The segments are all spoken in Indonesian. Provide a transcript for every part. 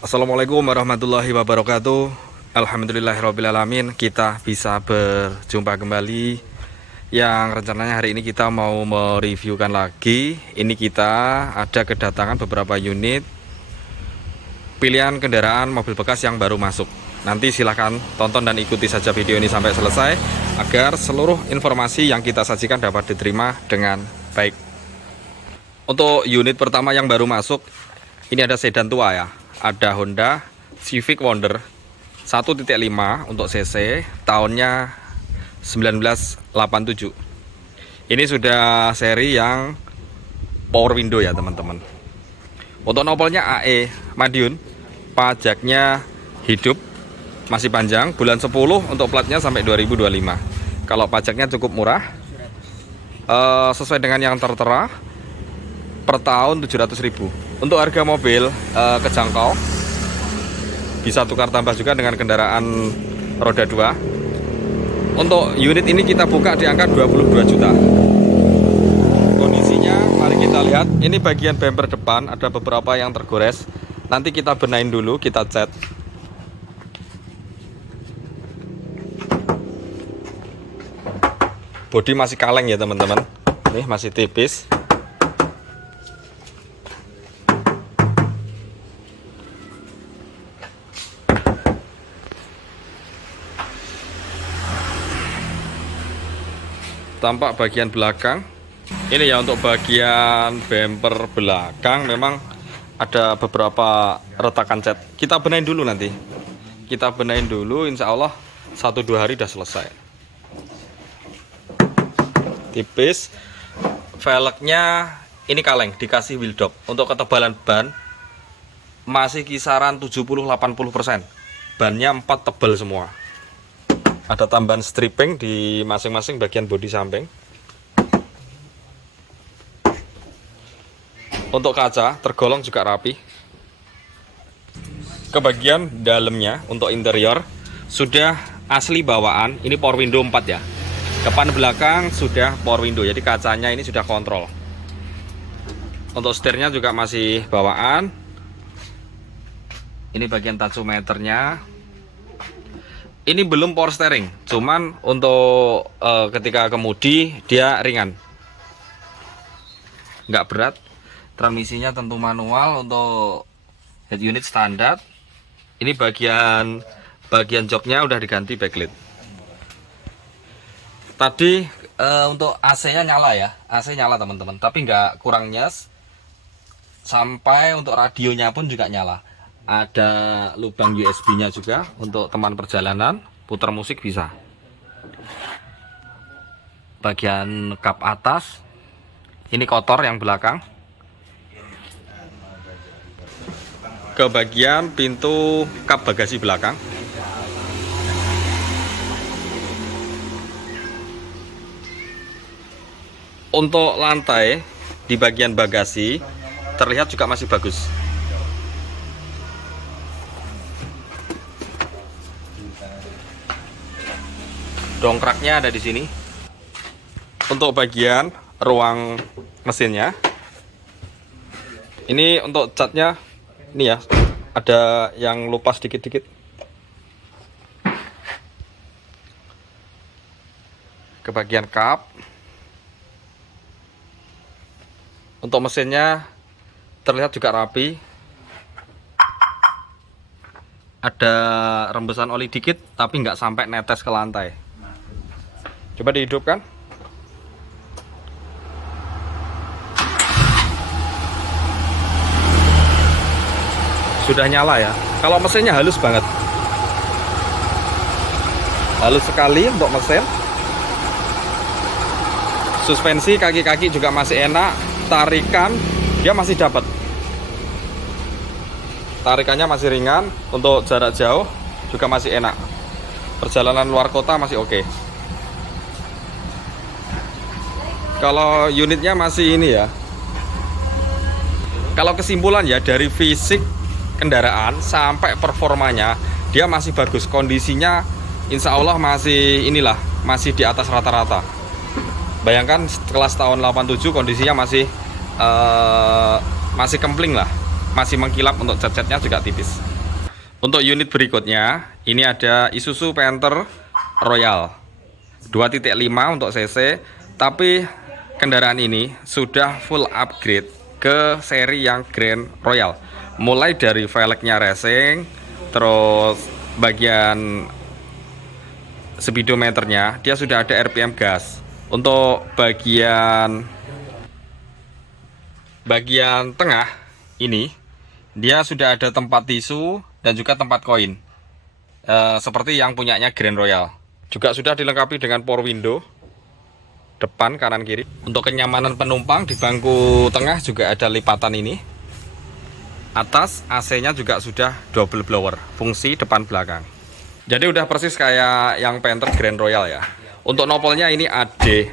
Assalamualaikum warahmatullahi wabarakatuh. Alhamdulillahirrabbilalamin. Kita bisa berjumpa kembali. Yang rencananya hari ini kita mau mereviewkan lagi. Ini kita ada kedatangan beberapa unit pilihan kendaraan mobil bekas yang baru masuk. Nanti silahkan tonton dan ikuti saja video ini sampai selesai agar seluruh informasi yang kita sajikan dapat diterima dengan baik. Untuk unit pertama yang baru masuk, ini ada sedan tua ya. Ada Honda Civic Wonder 1.5 untuk cc, tahunnya 1987. Ini sudah seri yang power window ya teman-teman. Untuk nopolnya AE Madiun, pajaknya hidup, masih panjang, bulan 10 untuk platnya sampai 2025. Kalau pajaknya cukup murah, sesuai dengan yang tertera, per tahun 700.000. Untuk harga mobil kejangkau, bisa tukar tambah juga dengan kendaraan roda 2. Untuk unit ini kita buka di angka 22 juta. Kondisinya mari kita lihat. Ini bagian bumper depan ada beberapa yang tergores. Nanti kita benahin dulu, kita cat. Bodi masih kaleng ya teman-teman. Ini masih tipis. Tampak bagian belakang. Ini ya untuk bagian bumper belakang memang ada beberapa retakan cat. Kita benahin dulu nanti. Kita benahin dulu, insya Allah 1-2 hari udah selesai. Tipis. Velgnya ini kaleng, dikasih wheel dop. Untuk ketebalan ban masih kisaran 70-80%. Bannya 4 tebal semua. Ada tambahan stripping di masing-masing bagian bodi samping. Untuk kaca tergolong juga rapi. Ke bagian dalamnya untuk interior sudah asli bawaan. Ini power window 4 ya. Depan belakang sudah power window, jadi kacanya ini sudah kontrol. Untuk setirnya juga masih bawaan. Ini bagian tachometernya. Ini belum power steering, cuman untuk ketika kemudi dia ringan, nggak berat. Transmisinya tentu manual. Untuk head unit standar. Ini bagian joknya udah diganti backlit. Tadi untuk AC-nya nyala ya, AC nyala teman-teman, tapi nggak kurang nyes. Sampai untuk radionya pun juga nyala. Ada lubang USB-nya juga untuk teman perjalanan, putar musik bisa. Bagian kap atas ini kotor yang belakang. Ke bagian pintu kap bagasi belakang. Untuk lantai di bagian bagasi terlihat juga masih bagus. Dongkraknya ada di sini. Untuk bagian ruang mesinnya, ini untuk catnya, ini ya, ada yang lupas dikit-dikit. Ke bagian kap. Untuk mesinnya terlihat juga rapi. Ada rembesan oli dikit, tapi nggak sampai netes ke lantai. Coba dihidupkan. Sudah nyala ya. Kalau mesinnya halus banget. Halus sekali untuk mesin. Suspensi kaki-kaki juga masih enak. Tarikan dia masih dapat. Tarikannya masih ringan. Untuk jarak jauh juga masih enak. Perjalanan luar kota masih oke. Kalau unitnya masih ini ya. Kalau kesimpulan ya, dari fisik kendaraan sampai performanya dia masih bagus. Kondisinya insya Allah masih inilah, masih di atas rata-rata. Bayangkan kelas tahun 87 kondisinya masih kempling lah, masih mengkilap. Untuk cat-catnya juga tipis. Untuk unit berikutnya, ini ada Isuzu Panther Royal 2.5 untuk cc, tapi kendaraan ini sudah full upgrade ke seri yang Grand Royal. Mulai dari velgnya racing, terus bagian speedometernya dia sudah ada RPM gas. Untuk bagian tengah ini dia sudah ada tempat tisu dan juga tempat koin, seperti yang punyanya Grand Royal. Juga sudah dilengkapi dengan power window depan, kanan, kiri. Untuk kenyamanan penumpang, di bangku tengah juga ada lipatan ini. Atas AC-nya juga sudah double blower, fungsi depan belakang. Jadi udah persis kayak yang Panther Grand Royal ya. Untuk nopolnya ini AD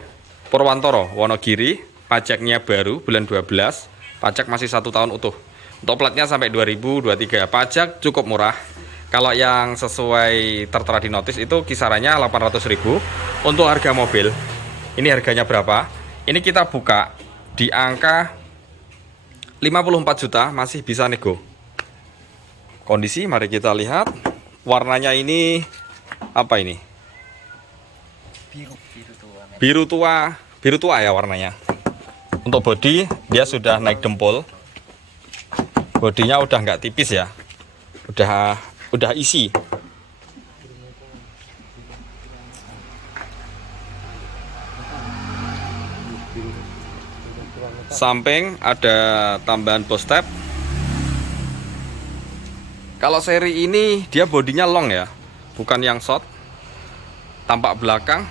Purwantoro Wonogiri, pajaknya baru bulan 12, pajak masih 1 tahun utuh. Untuk platnya sampai 2023, pajak cukup murah. Kalau yang sesuai tertera di notis itu kisarannya 800.000. Untuk harga mobil, ini harganya berapa? Ini kita buka di angka 54 juta, masih bisa nego. Kondisi mari kita lihat. Warnanya ini apa ini? Biru tua ya warnanya. Untuk bodi dia sudah naik dempul. Bodinya udah nggak tipis ya, udah isi. Samping ada tambahan bos step. Kalau seri ini dia bodinya long ya, bukan yang short. Tampak belakang.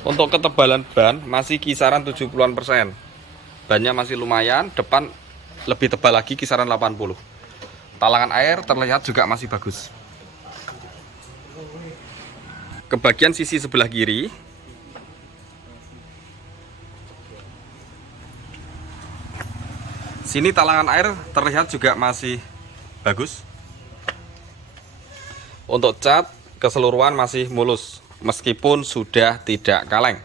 Untuk ketebalan ban masih kisaran 70%. Bannya masih lumayan, depan lebih tebal lagi kisaran 80. Talangan air terlihat juga masih bagus. Ke bagian sisi sebelah kiri, sini talangan air terlihat juga masih bagus. Untuk cat keseluruhan masih mulus, meskipun sudah tidak kaleng.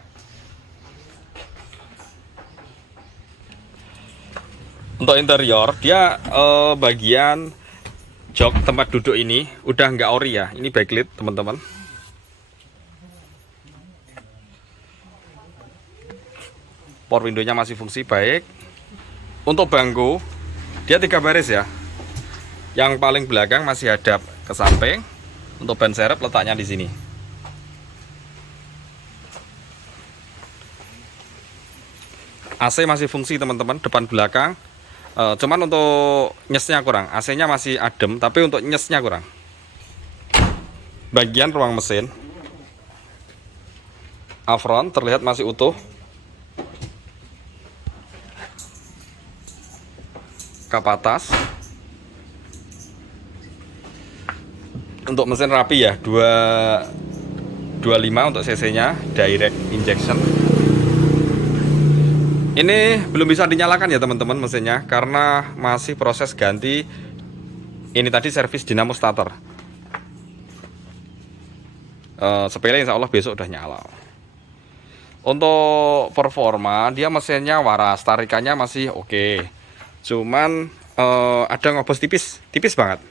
Untuk interior, dia bagian jok tempat duduk ini udah nggak ori ya, ini backlit teman-teman. Power window-nya masih fungsi baik. Untuk bangku, dia 3 baris ya. Yang paling belakang masih hadap ke samping. Untuk ban serep letaknya di sini. AC masih fungsi teman-teman, depan belakang. Cuman untuk nyesnya kurang, AC-nya masih adem, tapi untuk nyesnya kurang. Bagian ruang mesin, afron terlihat masih utuh. Kap atas. Untuk mesin rapi ya, 225 untuk cc-nya, direct injection. Ini belum bisa dinyalakan ya teman-teman mesinnya, karena masih proses ganti. Ini tadi servis dinamo starter. Sepele, insya Allah besok udah nyala. Untuk performa dia mesinnya waras, tarikannya masih oke. Cuman ada ngobos tipis banget.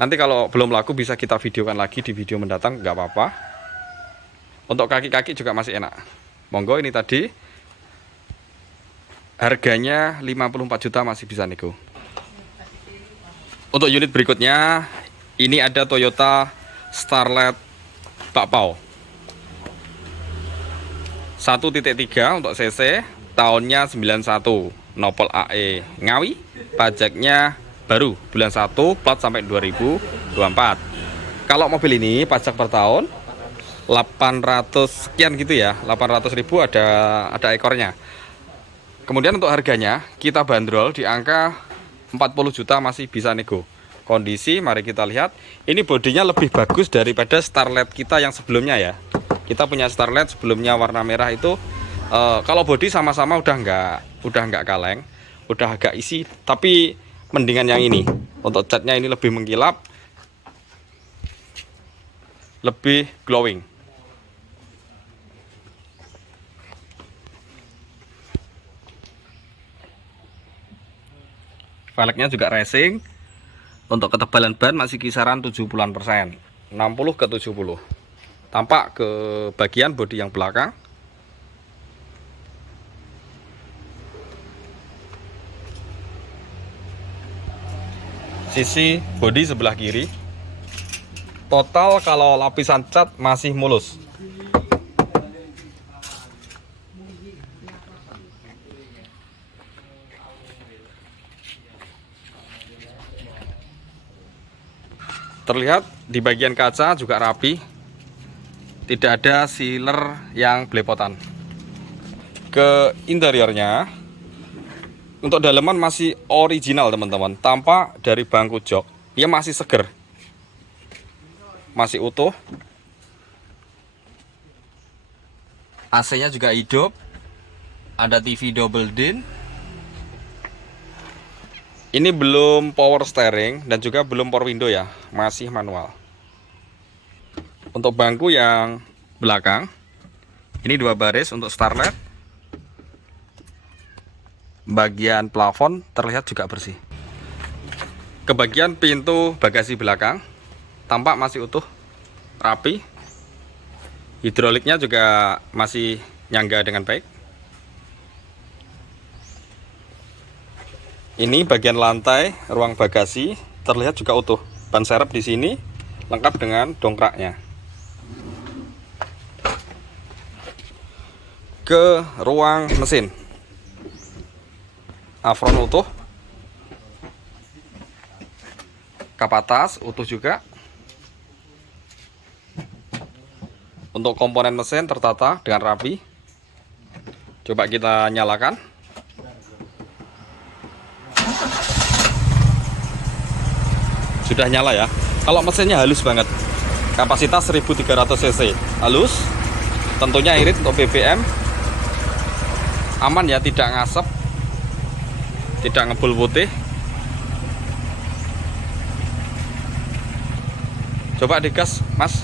Nanti kalau belum laku bisa kita videokan lagi di video mendatang, nggak apa-apa. Untuk kaki-kaki juga masih enak. Monggo, ini tadi harganya 54 juta, masih bisa nego. Untuk unit berikutnya, ini ada Toyota Starlet Bakpao 1.3 untuk cc, tahunnya 91, nopol AE Ngawi, pajaknya baru bulan 1, plat sampai 2024. Kalau mobil ini pajak per tahun 800 sekian gitu ya, 800.000 ada ekornya. Kemudian untuk harganya kita bandrol di angka 40 juta, masih bisa nego. Kondisi mari kita lihat. Ini bodinya lebih bagus daripada Starlet kita yang sebelumnya ya. Kita punya Starlet sebelumnya warna merah itu, kalau bodi sama-sama udah nggak kaleng, udah agak isi, tapi mendingan yang ini. Untuk catnya ini lebih mengkilap, lebih glowing. Velgnya juga racing, Untuk ketebalan ban masih kisaran 70%, 60 ke 70. Tampak ke bagian bodi yang belakang. Sisi bodi sebelah kiri. Total kalau lapisan cat masih mulus. Terlihat di bagian kaca juga rapi, tidak ada sealer yang belepotan. Ke interiornya, untuk daleman masih original teman-teman. Tampak dari bangku jok, dia masih seger, masih utuh. AC-nya juga hidup, ada TV double din. Ini belum power steering dan juga belum power window ya, masih manual. Untuk bangku yang belakang, ini 2 baris untuk starlet. Bagian plafon terlihat juga bersih. Ke bagian pintu bagasi belakang, tampak masih utuh, rapi. Hidroliknya juga masih nyangga dengan baik. Ini bagian lantai ruang bagasi terlihat juga utuh. Ban serep di sini lengkap dengan dongkraknya. Ke ruang mesin, afron utuh, kap atas utuh juga. Untuk komponen mesin tertata dengan rapi. Coba kita nyalakan. Sudah nyala ya. Kalau mesinnya halus banget, kapasitas 1300 cc, halus. Tentunya irit untuk BBM. Aman ya, tidak ngasep, tidak ngebul putih. Coba digas mas.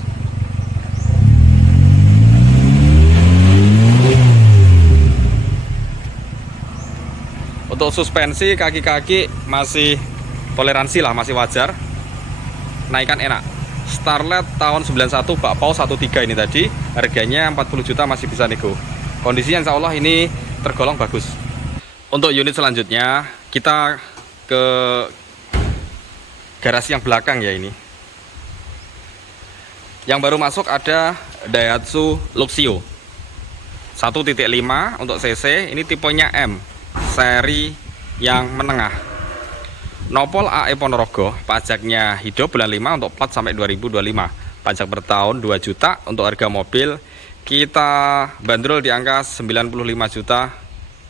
Untuk suspensi kaki-kaki masih toleransi lah, masih wajar. Naikan enak. Starlet tahun 91 bak pau 13 ini tadi, harganya 40 juta, masih bisa nego. Kondisinya insya Allah ini tergolong bagus. Untuk unit selanjutnya kita ke garasi yang belakang ya. Ini yang baru masuk ada Daihatsu Luxio 1.5 untuk cc. Ini tipenya M, seri yang menengah. Nopol AE Ponorogo, pajaknya hidup bulan 5 untuk plat sampai 2025. Pajak per tahun 2 juta. Untuk harga mobil kita bandrol di angka 95 juta,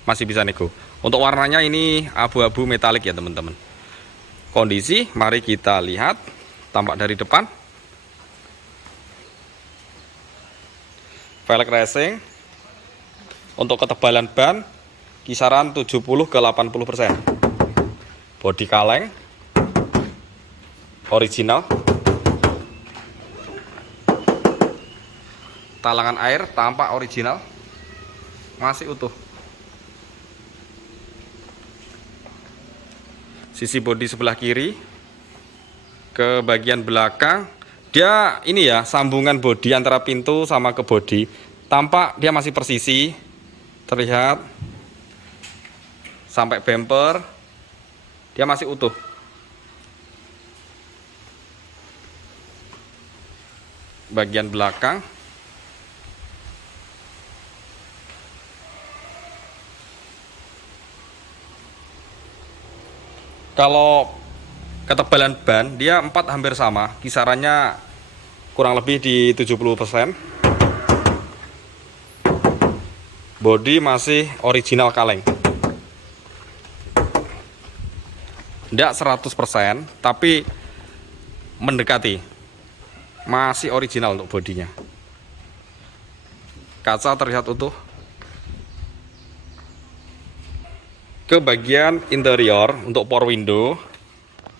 masih bisa nego. Untuk warnanya ini abu-abu metalik ya teman-teman. Kondisi mari kita lihat tampak dari depan. Velg racing. Untuk ketebalan ban kisaran 70 ke 80%. Bodi kaleng original. Talangan air tampak original, masih utuh. Sisi bodi sebelah kiri, ke bagian belakang, dia ini ya, sambungan bodi antara pintu sama ke bodi. Tampak dia masih persisi, terlihat sampai bumper. Dia masih utuh. Bagian belakang. Kalau ketebalan ban dia 4 hampir sama, kisarannya kurang lebih di 70%. Bodi masih original kaleng. Tidak 100%, tapi mendekati. Masih original untuk bodinya. Kaca terlihat utuh. Ke bagian interior untuk power window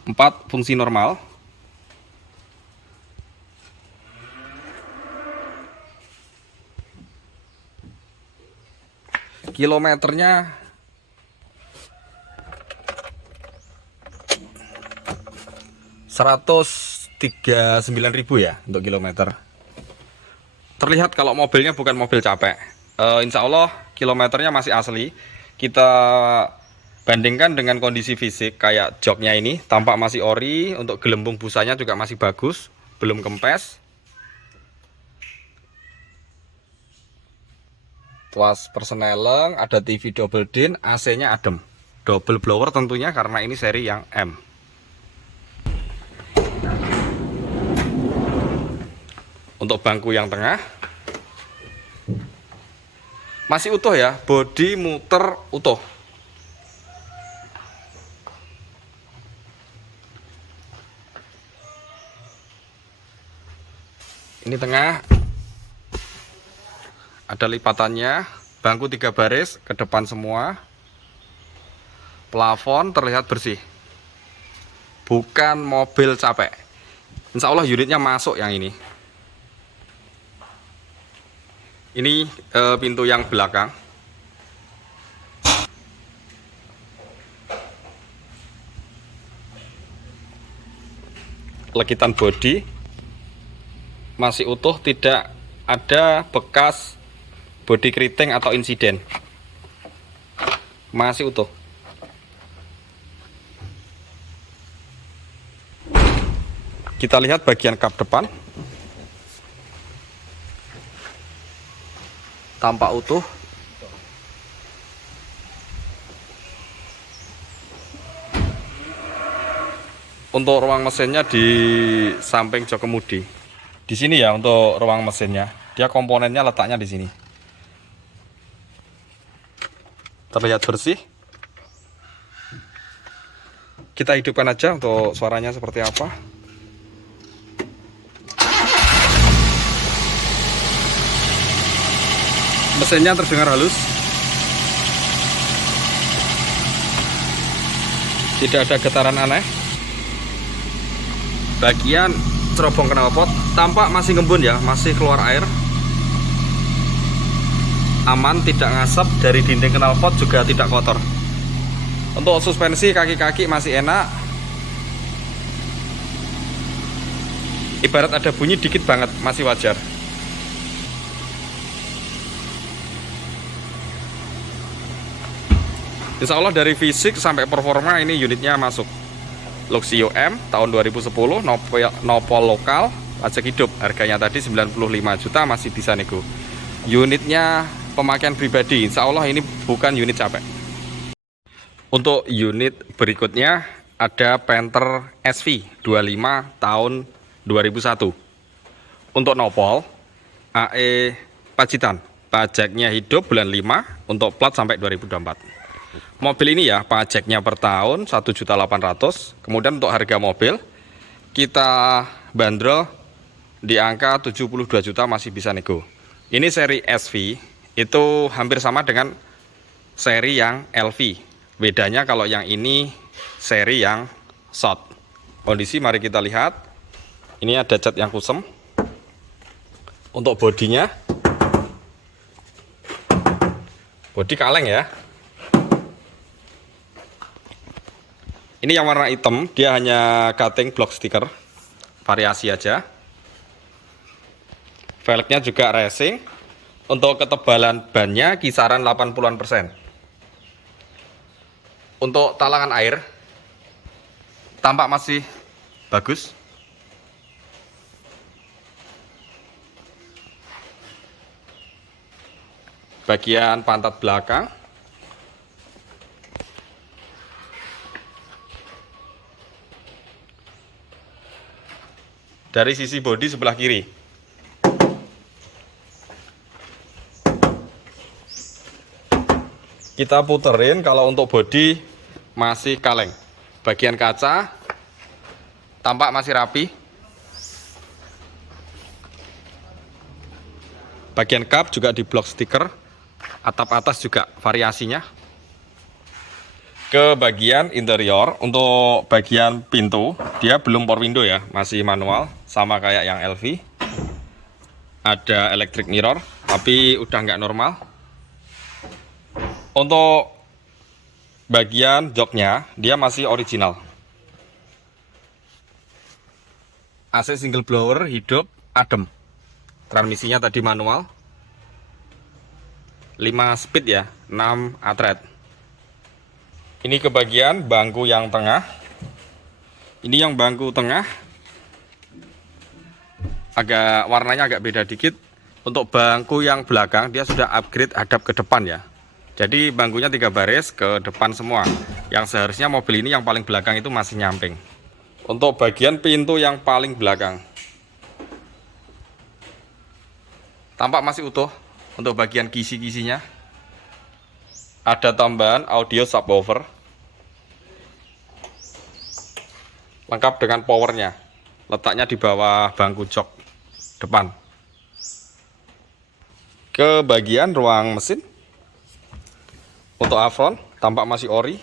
4 fungsi normal. Kilometernya 139.000 ya untuk kilometer. Terlihat kalau mobilnya bukan mobil capek. Insya Allah kilometernya masih asli. Kita bandingkan dengan kondisi fisik kayak joknya ini, tampak masih ori. Untuk gelembung busanya juga masih bagus, belum kempes. Tuas persneleng, ada TV double din, AC-nya adem. Double blower tentunya karena ini seri yang M. Untuk bangku yang tengah masih utuh ya, bodi muter utuh. Ini tengah ada lipatannya, bangku 3 baris ke depan semua. Plafon terlihat bersih, bukan mobil capek. Insya Allah unitnya masuk yang ini. Ini pintu yang belakang. Legitan bodi masih utuh, tidak ada bekas bodi keriting atau insiden. Masih utuh. Kita lihat bagian kap depan. Tampak utuh. Untuk ruang mesinnya di samping jok kemudi. Di sini ya untuk ruang mesinnya. Dia komponennya letaknya di sini. Terlihat bersih. Kita hidupkan aja untuk suaranya seperti apa. Mesinnya terdengar halus. Tidak ada getaran aneh. Bagian cerobong knalpot tampak masih ngembun ya, masih keluar air. Aman, tidak ngasap. Dari dinding knalpot juga tidak kotor. Untuk suspensi kaki-kaki masih enak. Ibarat ada bunyi dikit banget, masih wajar. Insya Allah dari fisik sampai performa ini unitnya masuk. Luxio M tahun 2010, nopol lokal, pajak hidup. Harganya tadi 95 juta, masih bisa nego. Unitnya pemakaian pribadi, insya Allah ini bukan unit capek. Untuk unit berikutnya ada Panther SV 25 tahun 2001. Untuk nopol AE Pacitan, pajaknya hidup bulan 5, untuk plat sampai 2024. Mobil ini ya pajaknya per tahun 1.800.000. Kemudian untuk harga mobil kita bandrol di angka 72 juta, masih bisa nego. Ini seri SV, itu hampir sama dengan seri yang LV. Bedanya kalau yang ini seri yang short. Kondisi mari kita lihat. Ini ada cat yang kusem. Untuk bodinya, bodi kaleng ya. Ini yang warna hitam, dia hanya cutting block stiker, variasi aja. Velgnya juga racing. Untuk ketebalan bannya kisaran 80%. Untuk talangan air tampak masih bagus. Bagian pantat belakang dari sisi bodi sebelah kiri. Kita puterin, kalau untuk bodi masih kaleng. Bagian kaca tampak masih rapi. Bagian kap juga di blok stiker. Atap atas juga variasinya. Ke bagian interior, untuk bagian pintu dia belum power window ya, masih manual, sama kayak yang LV. Ada electric mirror, tapi udah nggak normal. Untuk bagian joknya dia masih original. AC single blower, hidup, adem. Transmisinya tadi manual, 5 speed ya, 6 atret. Ini ke bagian bangku yang tengah. Ini yang bangku tengah, warnanya agak beda dikit. Untuk bangku yang belakang dia sudah upgrade hadap ke depan ya. Jadi bangkunya 3 baris ke depan semua. Yang seharusnya mobil ini yang paling belakang itu masih nyamping. Untuk bagian pintu yang paling belakang, tampak masih utuh. Untuk bagian kisi-kisinya ada tambahan audio subwoofer, lengkap dengan powernya. Letaknya di bawah bangku jok depan. Ke bagian ruang mesin, untuk apron tampak masih ori.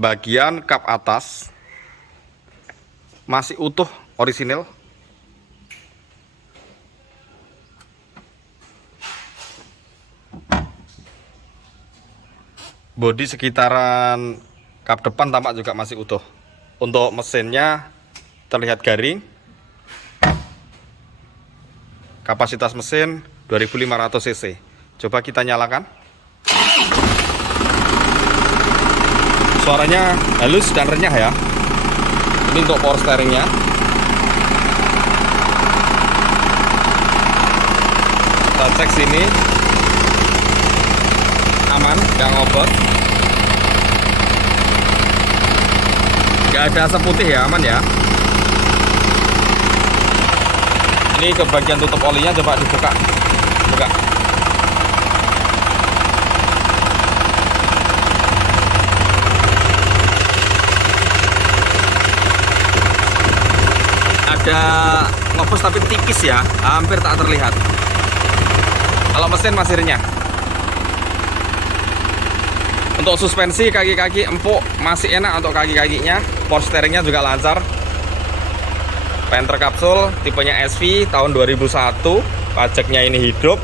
Bagian kap atas masih utuh, orisinil. Bodi sekitaran kap depan tampak juga masih utuh. Untuk mesinnya terlihat garing. Kapasitas mesin 2500 cc. Coba kita nyalakan. Suaranya halus dan renyah ya. Ini untuk power steeringnya. Kita cek sini, aman, nggak ngobot, nggak ada asap putih ya, aman ya. Ini ke bagian tutup olinya, coba dibuka, buka. Ada ngopos tapi tipis ya, hampir tak terlihat. Kalau mesin masih renyah. Untuk suspensi kaki-kaki empuk, masih enak untuk kaki-kakinya. Power steeringnya juga lancar. Panther kapsul tipenya SV tahun 2001. Pajaknya ini hidup.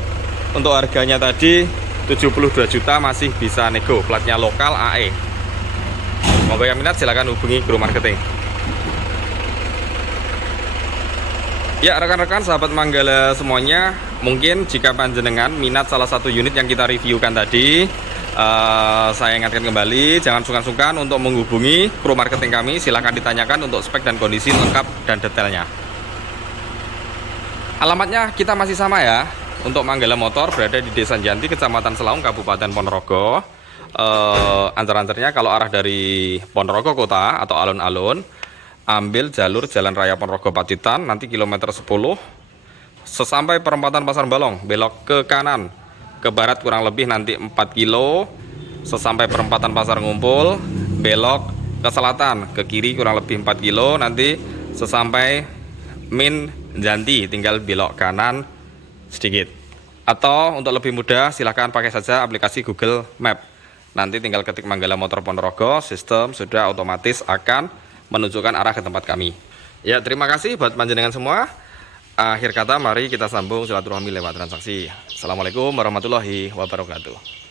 Untuk harganya tadi 72 juta, masih bisa nego. Platnya lokal AE. Mau yang minat silahkan hubungi Guru Marketing. Ya rekan-rekan sahabat Manggala semuanya, mungkin jika panjenengan minat salah satu unit yang kita reviewkan tadi, saya ingatkan kembali, jangan sungkan-sungkan untuk menghubungi kru marketing kami. Silahkan ditanyakan untuk spek dan kondisi lengkap dan detailnya. Alamatnya kita masih sama ya. Untuk Manggala Motor berada di Desa Janti, Kecamatan Selaung, Kabupaten Ponorogo. Antar-antarnya kalau arah dari Ponorogo kota atau alun-alun, ambil jalur Jalan Raya Ponorogo Pacitan, nanti kilometer 10. Sesampai perempatan Pasar Balong, belok ke kanan, ke barat kurang lebih nanti 4 kilo. Sesampai perempatan Pasar Ngumpul, belok ke selatan, ke kiri kurang lebih 4 kilo. Nanti sesampai Min Janti, tinggal belok kanan sedikit. Atau untuk lebih mudah, silahkan pakai saja aplikasi Google Map. Nanti tinggal ketik Manggala Motor Ponorogo, sistem sudah otomatis akan menunjukkan arah ke tempat kami. Ya, terima kasih buat panjenengan semua. Akhir kata, mari kita sambung silaturahmi lewat transaksi. Assalamualaikum warahmatullahi wabarakatuh.